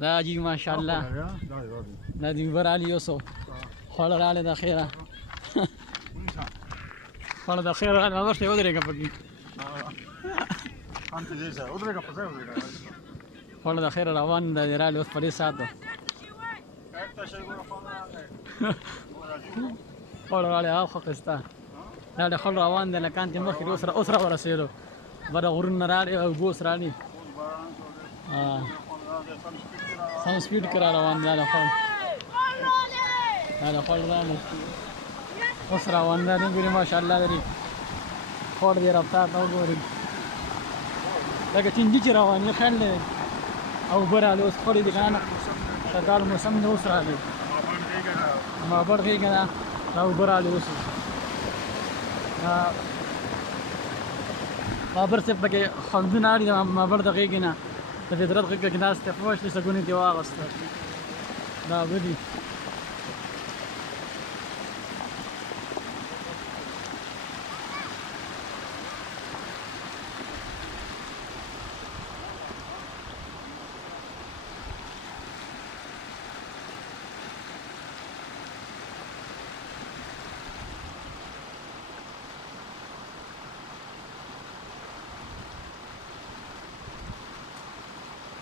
دا جی ماشاءالله دا دی بر علی یوسف خړ رااله د خیره خړ د خیره رااله ورته ودرېږه پکې خړ د خیره روان د رااله اوس پرې ساتو خړ رااله او خقستا دا د خړ روان د لکان ته مخې اوس را ورسېدو بر غرون رااله او ګوس رانی سم سپیډ کرا روان دا خړ دا خړ رااله اوس روان دا نه ګوري ماشاءالله لري خړ دې رفتار نو ګوري لکه چنجي چې روان یې خل او براله اوس خړ دې کنه شغال موسم نو اوس رااله ما برغي کنه او براله اوس ما برسه پکې خلدونه اړ ما بر دغه کنه د فطرت کې کنه استفوش لسګونی دی واغسته دا ودی